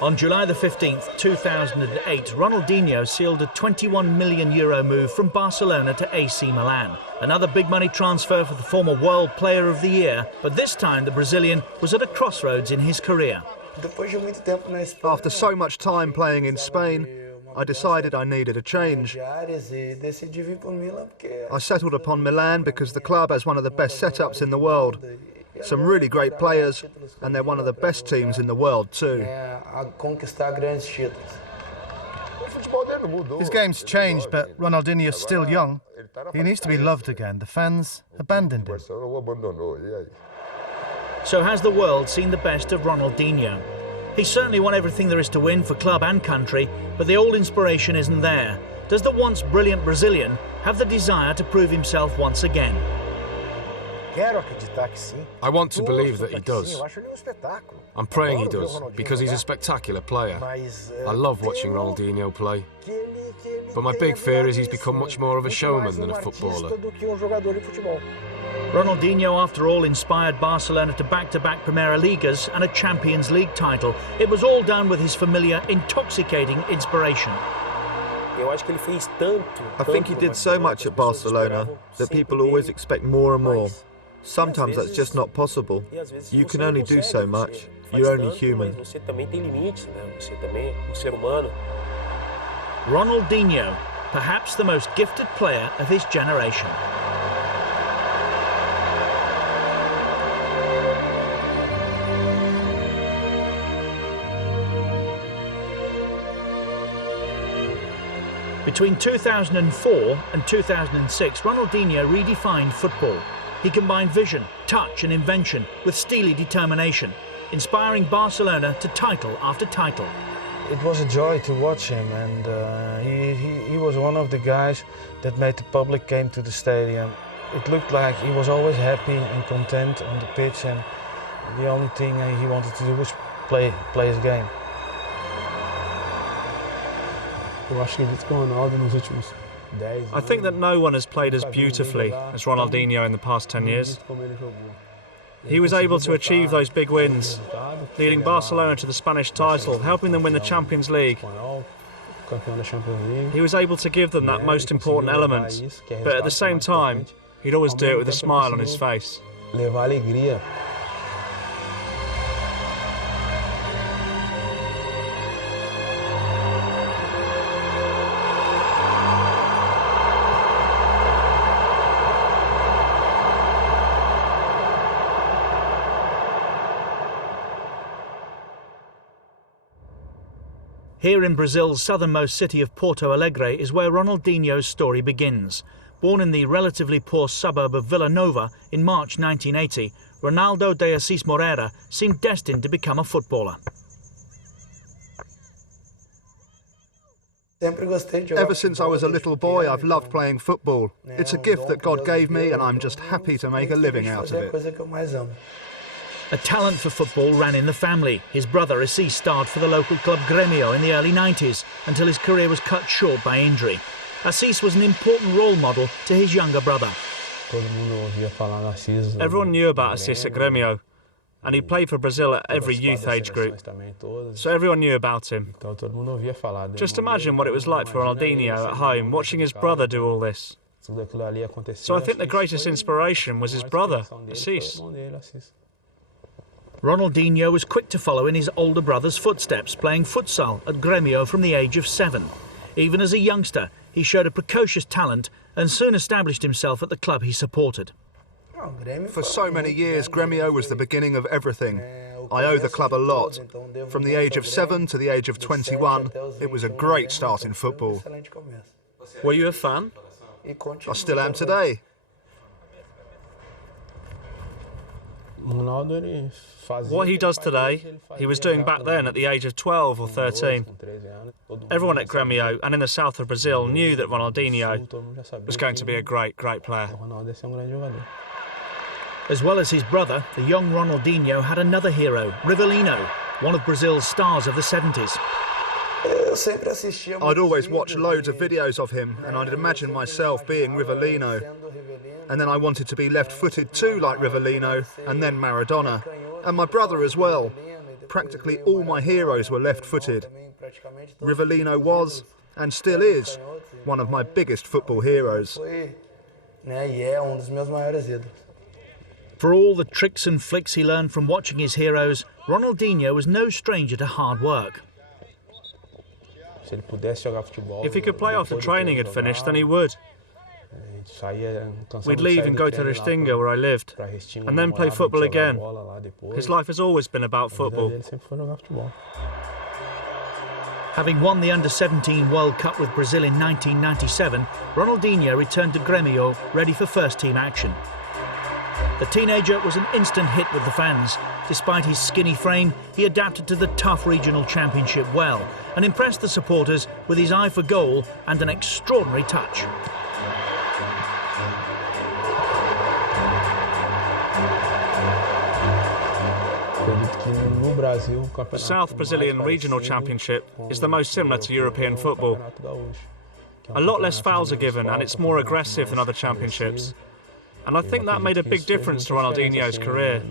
On July the 15th, 2008, Ronaldinho sealed a €21 million move from Barcelona to AC Milan. Another big money transfer for the former World Player of the Year, but this time the Brazilian was at a crossroads in his career. After so much time playing in Spain, I decided I needed a change. I settled upon Milan because the club has one of the best setups in the world. Some really great players, and they're one of the best teams in the world too. His game's changed, but Ronaldinho's still young. He needs to be loved again. The fans abandoned him. So has the world seen the best of Ronaldinho? He's certainly won everything there is to win for club and country, but the old inspiration isn't there. Does the once brilliant Brazilian have the desire to prove himself once again? I want to believe that he does. I'm praying he does, because he's a spectacular player. I love watching Ronaldinho play. But my big fear is he's become much more of a showman than a footballer. Ronaldinho, after all, inspired Barcelona to back-to-back Primera Ligas and a Champions League title. It was all down with his familiar, intoxicating inspiration. I think he did so much at Barcelona that people always expect more and more. Sometimes that's just not possible. You can only do so much. You're only human. Ronaldinho, perhaps the most gifted player of his generation. Between 2004 and 2006, Ronaldinho redefined football. He combined vision, touch and invention with steely determination, inspiring Barcelona to title after title. It was a joy to watch him, and he was one of the guys that made the public came to the stadium. It looked like he was always happy and content on the pitch, and the only thing he wanted to do was play his game. I think that no one has played as beautifully as Ronaldinho in the past 10 years. He was able to achieve those big wins, leading Barcelona to the Spanish title, helping them win the Champions League. He was able to give them that most important element, but at the same time, he'd always do it with a smile on his face. Here in Brazil's southernmost city of Porto Alegre is where Ronaldinho's story begins. Born in the relatively poor suburb of Vila Nova in March 1980, Ronaldo de Assis Moreira seemed destined to become a footballer. Ever since I was a little boy, I've loved playing football. It's a gift that God gave me, and I'm just happy to make a living out of it. A talent for football ran in the family. His brother Assis starred for the local club Grêmio in the early 90s until his career was cut short by injury. Assis was an important role model to his younger brother. Everyone knew about Assis at Grêmio, and he played for Brazil at every youth age group, so everyone knew about him. Just imagine what it was like for Ronaldinho at home, watching his brother do all this. So I think the greatest inspiration was his brother, Assis. Ronaldinho was quick to follow in his older brother's footsteps, playing futsal at Grêmio from the age of 7. Even as a youngster, he showed a precocious talent and soon established himself at the club he supported. For so many years, Grêmio was the beginning of everything. I owe the club a lot. From the age of 7 to the age of 21, it was a great start in football. Were you a fan? I still am today. What he does today, he was doing back then at the age of 12 or 13. Everyone at Grêmio and in the south of Brazil knew that Ronaldinho was going to be a great, great player. As well as his brother, the young Ronaldinho had another hero, Rivellino, one of Brazil's stars of the 70s. I'd always watch loads of videos of him, and I'd imagine myself being Rivellino. And then I wanted to be left-footed too, like Rivellino, and then Maradona. And my brother as well. practically all my heroes were left-footed. Rivellino was, and still is, one of my biggest football heroes. For all the tricks and flicks he learned from watching his heroes, Ronaldinho was no stranger to hard work. If he could play after training had finished, then he would. We'd leave and go to Restinga, where I lived, and then play football again. His life has always been about football. Having won the Under-17 World Cup with Brazil in 1997, Ronaldinho returned to Grêmio, ready for first-team action. The teenager was an instant hit with the fans. Despite his skinny frame, he adapted to the tough regional championship well and impressed the supporters with his eye for goal and an extraordinary touch. The South Brazilian Regional Championship is the most similar to European football. A lot less fouls are given and it's more aggressive than other championships. And I think that made a big difference to Ronaldinho's career.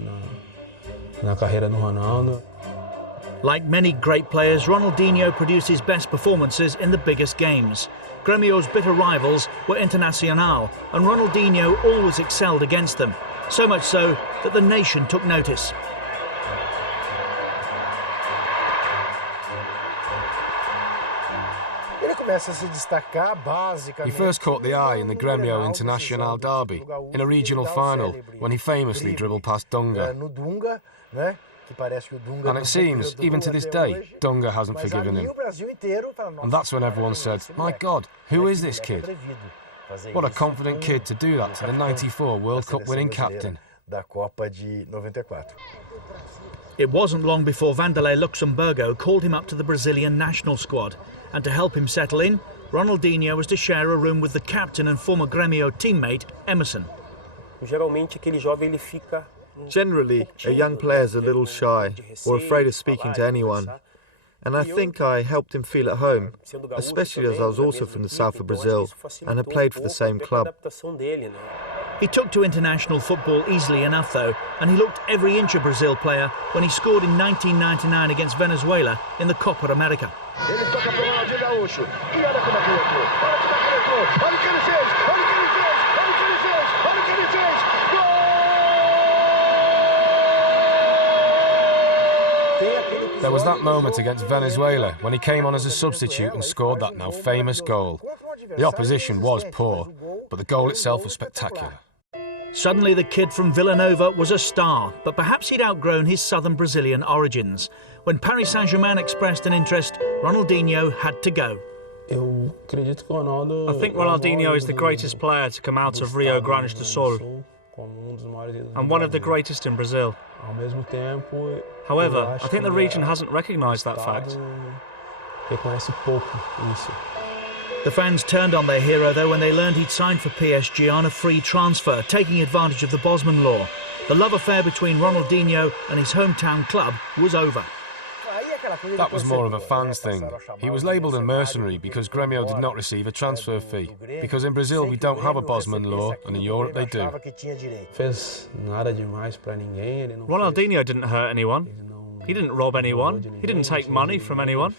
Like many great players, Ronaldinho produced his best performances in the biggest games. Grêmio's bitter rivals were Internacional, and Ronaldinho always excelled against them, so much so that the nation took notice. He first caught the eye in the Grêmio Internacional derby, in a regional final, when he famously dribbled past Dunga. And it seems, even to this day, Dunga hasn't forgiven him. And that's when everyone said, "My God, who is this kid?" What a confident kid to do that to the '94 World Cup winning captain. It wasn't long before Vanderlei Luxemburgo called him up to the Brazilian national squad, and to help him settle in, Ronaldinho was to share a room with the captain and former Grêmio teammate, Emerson. Generally, a young player's a little shy or afraid of speaking to anyone, and I think I helped him feel at home, especially as I was also from the south of Brazil and had played for the same club. He took to international football easily enough though, and he looked every inch a Brazil player when he scored in 1999 against Venezuela in the Copa America. There was that moment against Venezuela when he came on as a substitute and scored that now famous goal. The opposition was poor, but the goal itself was spectacular. Suddenly the kid from Villanova was a star, but perhaps he'd outgrown his southern Brazilian origins. When Paris Saint-Germain expressed an interest, Ronaldinho had to go. I think Ronaldinho is the greatest player to come out of Rio Grande do Sul, and one of the greatest in Brazil. However, I think the region hasn't recognised that fact. The fans turned on their hero though when they learned he'd signed for PSG on a free transfer, taking advantage of the Bosman law. The love affair between Ronaldinho and his hometown club was over. That was more of a fans thing. He was labelled a mercenary because Grêmio did not receive a transfer fee. Because in Brazil we don't have a Bosman law, and in Europe they do. Ronaldinho didn't hurt anyone. He didn't rob anyone. He didn't take money from anyone.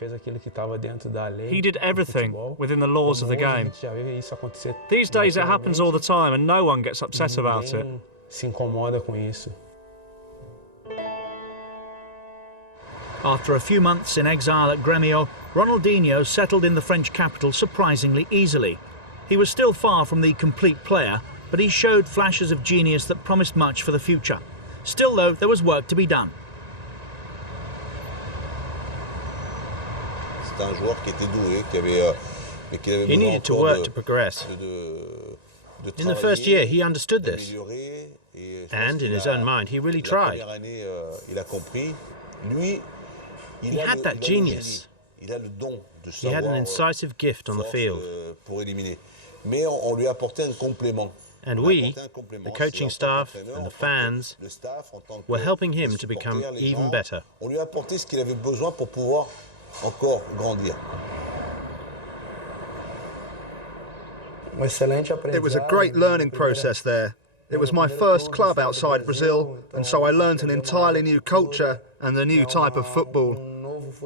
He did everything within the laws of the game. These days it happens all the time and no one gets upset about it. After a few months in exile at Grêmio, Ronaldinho settled in the French capital surprisingly easily. He was still far from the complete player, but he showed flashes of genius that promised much for the future. Still though, there was work to be done. He needed to work to progress. In the first year, he understood this. And in his own mind, he really tried. He had that genius. He had an incisive gift on the field. And we, the coaching staff and the fans, were helping him to become even better. It was a great learning process there. It was my first club outside Brazil, and so I learnt an entirely new culture and a new type of football.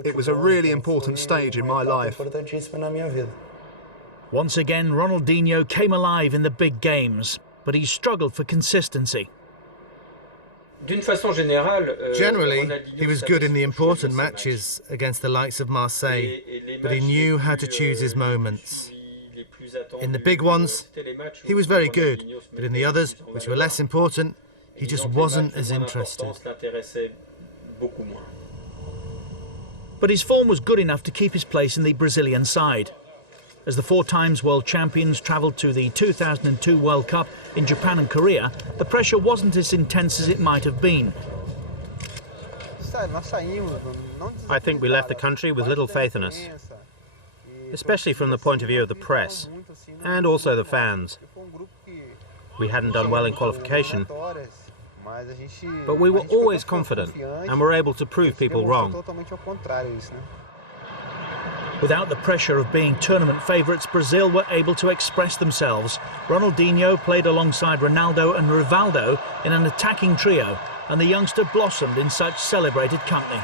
It was a really important stage in my life. Once again, Ronaldinho came alive in the big games, but he struggled for consistency. Generally, he was good in the important matches against the likes of Marseille, but he knew how to choose his moments. In the big ones, he was very good, but in the others, which were less important, he just wasn't as interested. But his form was good enough to keep his place in the Brazilian side. As the 4-times world champions travelled to the 2002 World Cup in Japan and Korea, the pressure wasn't as intense as it might have been. I think we left the country with little faith in us, especially from the point of view of the press and also the fans. We hadn't done well in qualification, but we were always confident and were able to prove people wrong. Without the pressure of being tournament favourites, Brazil were able to express themselves. Ronaldinho played alongside Ronaldo and Rivaldo in an attacking trio, and the youngster blossomed in such celebrated company.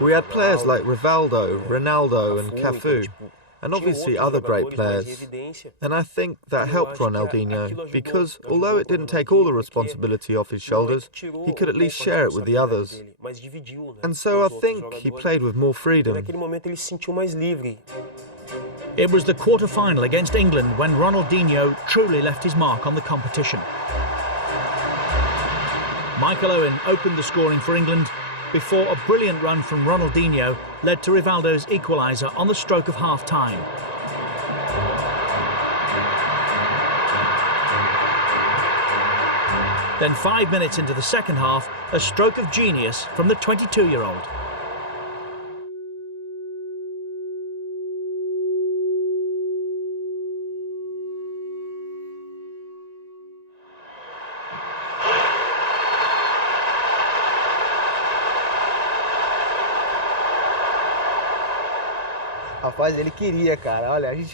We had players like Rivaldo, Ronaldo and Cafu, and obviously other great players. And I think that helped Ronaldinho, because although it didn't take all the responsibility off his shoulders, he could at least share it with the others. And so I think he played with more freedom. It was the quarter-final against England when Ronaldinho truly left his mark on the competition. Michael Owen opened the scoring for England before a brilliant run from Ronaldinho led to Rivaldo's equaliser on the stroke of half-time. Then 5 minutes into the second half, a stroke of genius from the 22-year-old.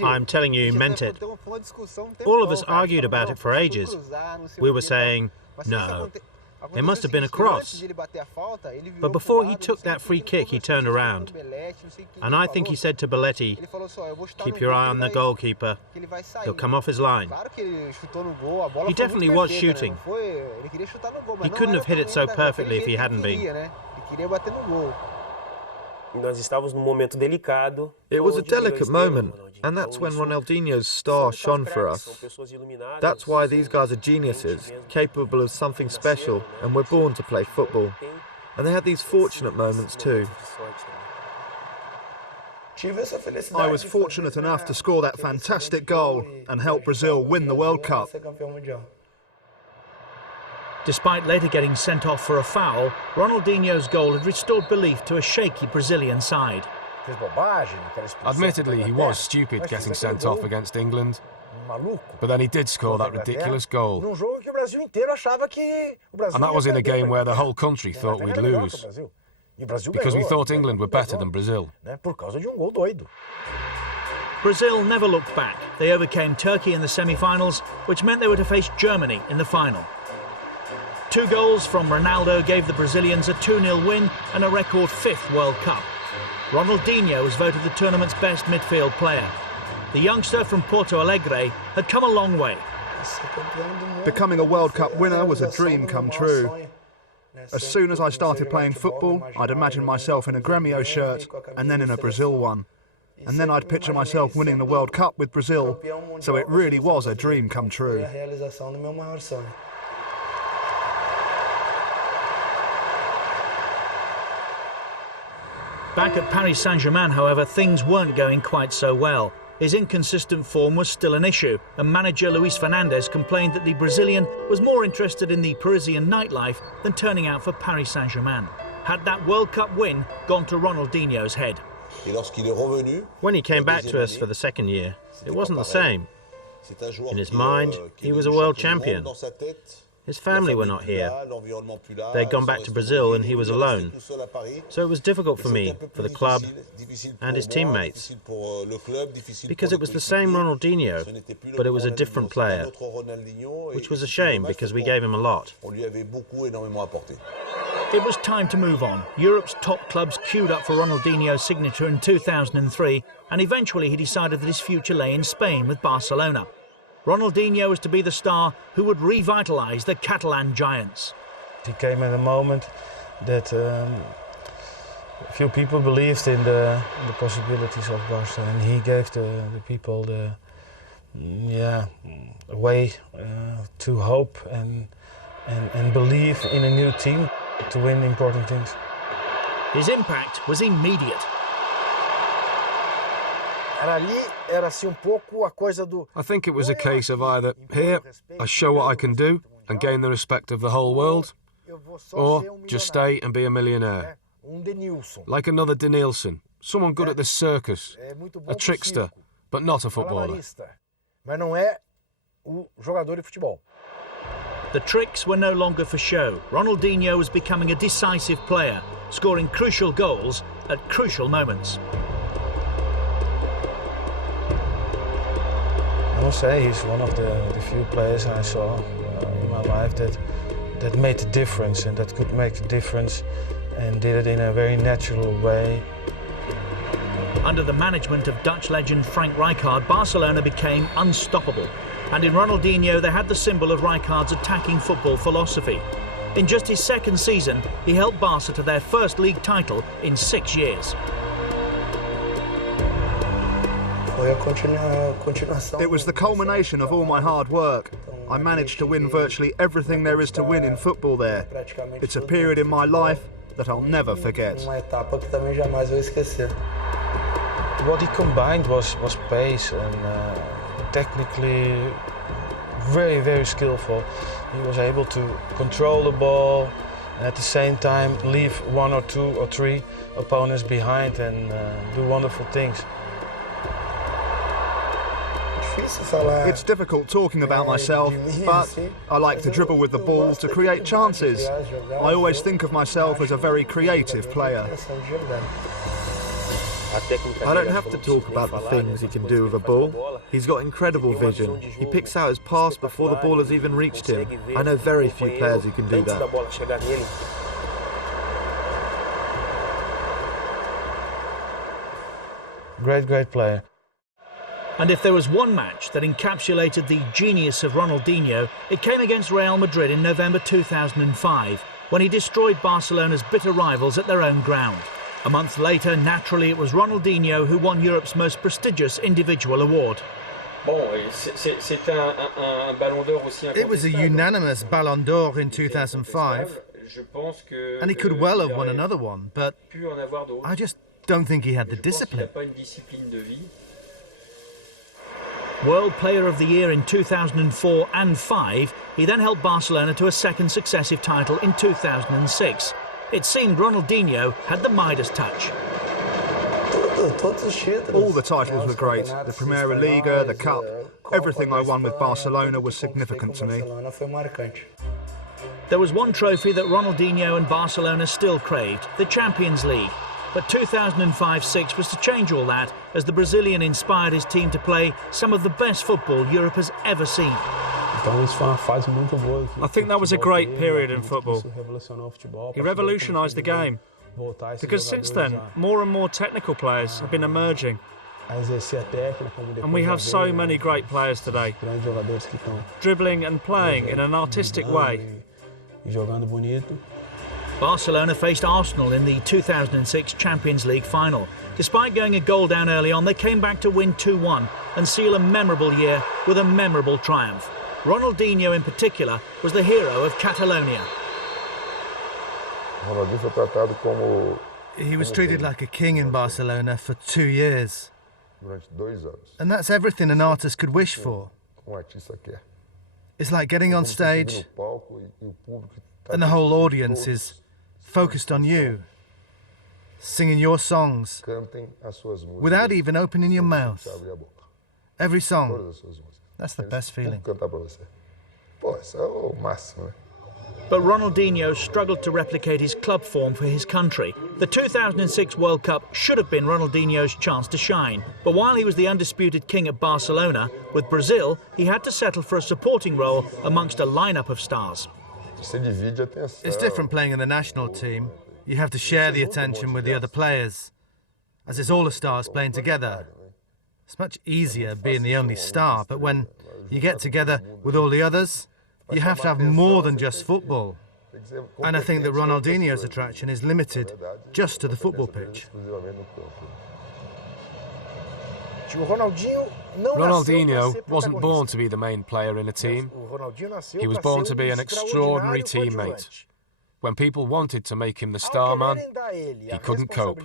I'm telling you, he meant it. All of us argued about it for ages. We were saying, no, it must have been a cross. But before he took that free kick, he turned around. And I think he said to Belletti, keep your eye on the goalkeeper. He'll come off his line. He definitely was shooting. He couldn't have hit it so perfectly if he hadn't been. It was a delicate moment, and that's when Ronaldinho's star shone for us. That's why these guys are geniuses, capable of something special, and we're born to play football. And they had these fortunate moments too. I was fortunate enough to score that fantastic goal and help Brazil win the World Cup. Despite later getting sent off for a foul, Ronaldinho's goal had restored belief to a shaky Brazilian side. Admittedly, he was stupid getting sent off against England, but then he did score that ridiculous goal. And that was in a game where the whole country thought we'd lose, because we thought England were better than Brazil. Brazil never looked back. They overcame Turkey in the semi-finals, which meant they were to face Germany in the final. 2 goals from Ronaldo gave the Brazilians a 2-0 win and a record 5th World Cup. Ronaldinho was voted the tournament's best midfield player. The youngster from Porto Alegre had come a long way. Becoming a World Cup winner was a dream come true. As soon as I started playing football, I'd imagine myself in a Grêmio shirt and then in a Brazil one. And then I'd picture myself winning the World Cup with Brazil, so it really was a dream come true. Back at Paris Saint-Germain, however, things weren't going quite so well. His inconsistent form was still an issue, and manager Luis Fernandes complained that the Brazilian was more interested in the Parisian nightlife than turning out for Paris Saint-Germain. Had that World Cup win gone to Ronaldinho's head? When he came back to us for the second year, it wasn't the same. In his mind, he was a world champion. His family were not here. They'd gone back to Brazil and he was alone. So it was difficult for me, for the club and his teammates. Because it was the same Ronaldinho, but it was a different player, which was a shame because we gave him a lot. It was time to move on. Europe's top clubs queued up for Ronaldinho's signature in 2003, and eventually he decided that his future lay in Spain with Barcelona. Ronaldinho was to be the star who would revitalise the Catalan giants. He came at a moment that few people believed in the possibilities of Barca, and he gave the people the way to hope and believe in a new team to win important things. His impact was immediate. I think it was a case of either, here, I show what I can do and gain the respect of the whole world, or just stay and be a millionaire. Like another Denilson, someone good at the circus, a trickster, but not a footballer. The tricks were no longer for show. Ronaldinho was becoming a decisive player, scoring crucial goals at crucial moments. I must say he's one of the few players I saw in my life that made the difference and that could make the difference and did it in a very natural way. Under the management of Dutch legend Frank Rijkaard, Barcelona became unstoppable. And in Ronaldinho they had the symbol of Rijkaard's attacking football philosophy. In just his second season, he helped Barca to their first league title in 6 years. It was the culmination of all my hard work. I managed to win virtually everything there is to win in football there. It's a period in my life that I'll never forget. What he combined was pace and technically very, very skillful. He was able to control the ball and at the same time leave 1 or 2 or 3 opponents behind and do wonderful things. It's difficult talking about myself, but I like to dribble with the ball to create chances. I always think of myself as a very creative player. I don't have to talk about the things he can do with a ball. He's got incredible vision. He picks out his pass before the ball has even reached him. I know very few players who can do that. Great player. And if there was one match that encapsulated the genius of Ronaldinho, it came against Real Madrid in November 2005, when he destroyed Barcelona's bitter rivals at their own ground. A month later, naturally, it was Ronaldinho who won Europe's most prestigious individual award. It was a unanimous Ballon d'Or in 2005, and he could well have won another one, but I just don't think he had the discipline. World Player of the Year in 2004 and 5, he then helped Barcelona to a second successive title in 2006. It seemed Ronaldinho had the Midas touch. All the titles were great. The Primera Liga, the Cup, everything I won with Barcelona was significant to me. There was one trophy that Ronaldinho and Barcelona still craved, the Champions League. But 2005-06 was to change all that as the Brazilian inspired his team to play some of the best football Europe has ever seen. I think that was a great period in football. He revolutionised the game. Because since then, more and more technical players have been emerging. And we have so many great players today, dribbling and playing in an artistic way. Barcelona faced Arsenal in the 2006 Champions League final. Despite going a goal down early on, they came back to win 2-1 and seal a memorable year with a memorable triumph. Ronaldinho in particular was the hero of Catalonia. He was treated like a king in Barcelona for 2 years. And that's everything an artist could wish for. It's like getting on stage and the whole audience is focused on you, singing your songs without even opening your mouth. Every song. That's the best feeling. But Ronaldinho struggled to replicate his club form for his country. The 2006 World Cup should have been Ronaldinho's chance to shine. But while he was the undisputed king at Barcelona, with Brazil, he had to settle for a supporting role amongst a lineup of stars. It's different playing in the national team. You have to share the attention with the other players, as it's all the stars playing together. It's much easier being the only star, but when you get together with all the others, you have to have more than just football. And I think that Ronaldinho's attraction is limited just to the football pitch. Ronaldinho wasn't born to be the main player in a team. He was born to be an extraordinary teammate. When people wanted to make him the star man, he couldn't cope.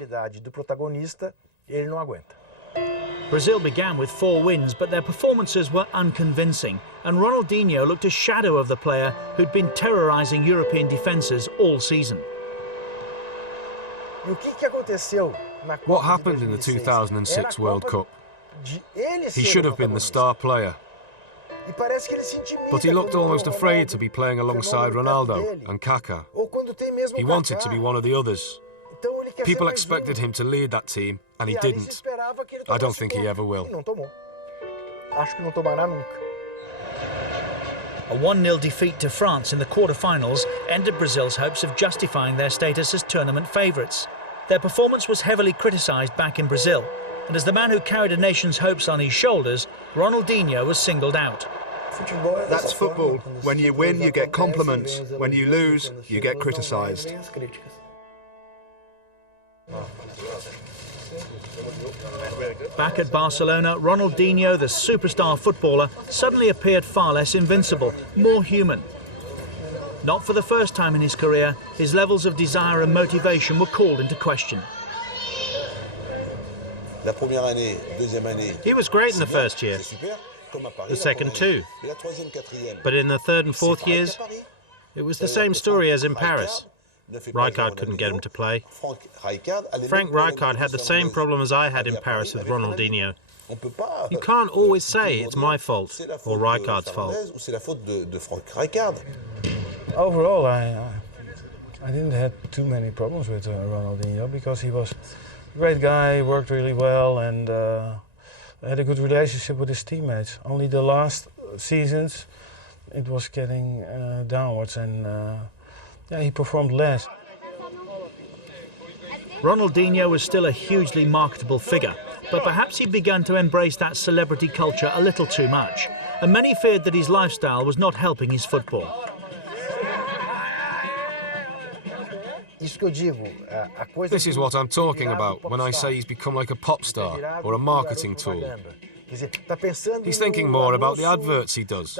Brazil began with 4 wins, but their performances were unconvincing, and Ronaldinho looked a shadow of the player who'd been terrorising European defences all season. What happened in the 2006 World Cup? He should have been the star player. But he looked almost afraid to be playing alongside Ronaldo and Kaká. He wanted to be one of the others. People expected him to lead that team, and he didn't. I don't think he ever will. A 1-0 defeat to France in the quarter-finals ended Brazil's hopes of justifying their status as tournament favourites. Their performance was heavily criticised back in Brazil, and as the man who carried a nation's hopes on his shoulders, Ronaldinho was singled out. That's football. When you win, you get compliments. When you lose, you get criticised. Back at Barcelona, Ronaldinho, the superstar footballer, suddenly appeared far less invincible, more human. Not for the first time in his career, his levels of desire and motivation were called into question. He was great in the first year, the second too. But in the third and fourth years, it was the same story as in Paris. Rijkaard couldn't get him to play. Frank Rijkaard had the same problem as I had in Paris with Ronaldinho. You can't always say it's my fault or Rijkaard's fault. Overall, I didn't have too many problems with Ronaldinho because he was a great guy, worked really well, and had a good relationship with his teammates. Only the last seasons, it was getting downwards, and yeah, he performed less. Ronaldinho was still a hugely marketable figure, but perhaps he'd begun to embrace that celebrity culture a little too much, and many feared that his lifestyle was not helping his football. This is what I'm talking about when I say he's become like a pop star or a marketing tool. He's thinking more about the adverts he does,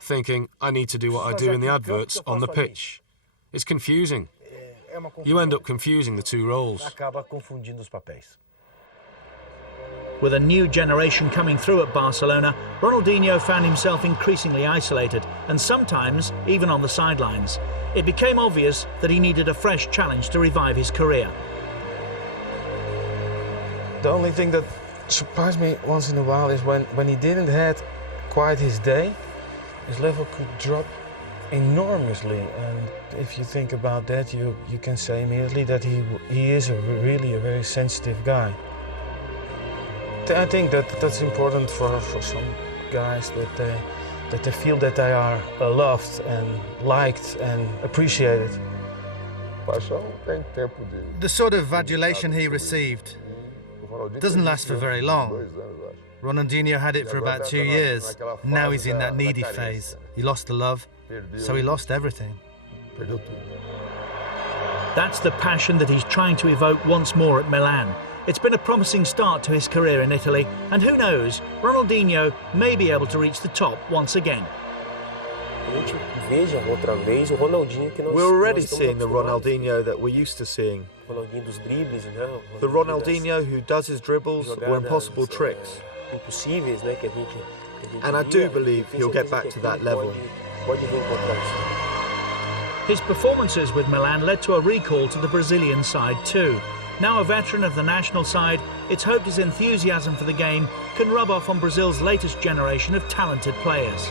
thinking, I need to do what I do in the adverts on the pitch. It's confusing. You end up confusing the two roles. With a new generation coming through at Barcelona, Ronaldinho found himself increasingly isolated and sometimes even on the sidelines. It became obvious that he needed a fresh challenge to revive his career. The only thing that surprised me once in a while is when he didn't have quite his day, his level could drop enormously. And if you think about that, you can say immediately that he is really a very sensitive guy. I think that's important for some guys, that they feel that they are loved and liked and appreciated. The sort of adulation he received doesn't last for very long. Ronaldinho had it for about 2 years. Now he's in that needy phase. He lost the love, so he lost everything. That's the passion that he's trying to evoke once more at Milan. It's been a promising start to his career in Italy, and who knows, Ronaldinho may be able to reach the top once again. We're already seeing the Ronaldinho that we're used to seeing. The Ronaldinho who does his dribbles or impossible tricks. And I do believe he'll get back to that level. His performances with Milan led to a recall to the Brazilian side too. Now a veteran of the national side, it's hoped his enthusiasm for the game can rub off on Brazil's latest generation of talented players.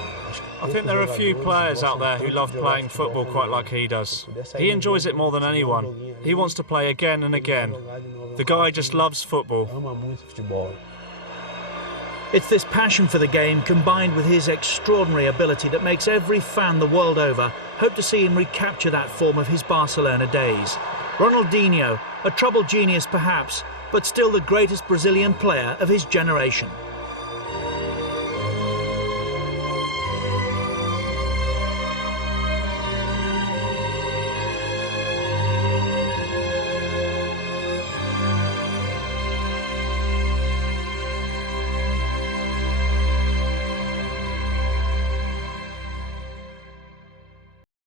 I think there are a few players out there who love playing football quite like he does. He enjoys it more than anyone. He wants to play again and again. The guy just loves football. It's this passion for the game combined with his extraordinary ability that makes every fan the world over hope to see him recapture that form of his Barcelona days. Ronaldinho, a troubled genius perhaps, but still the greatest Brazilian player of his generation.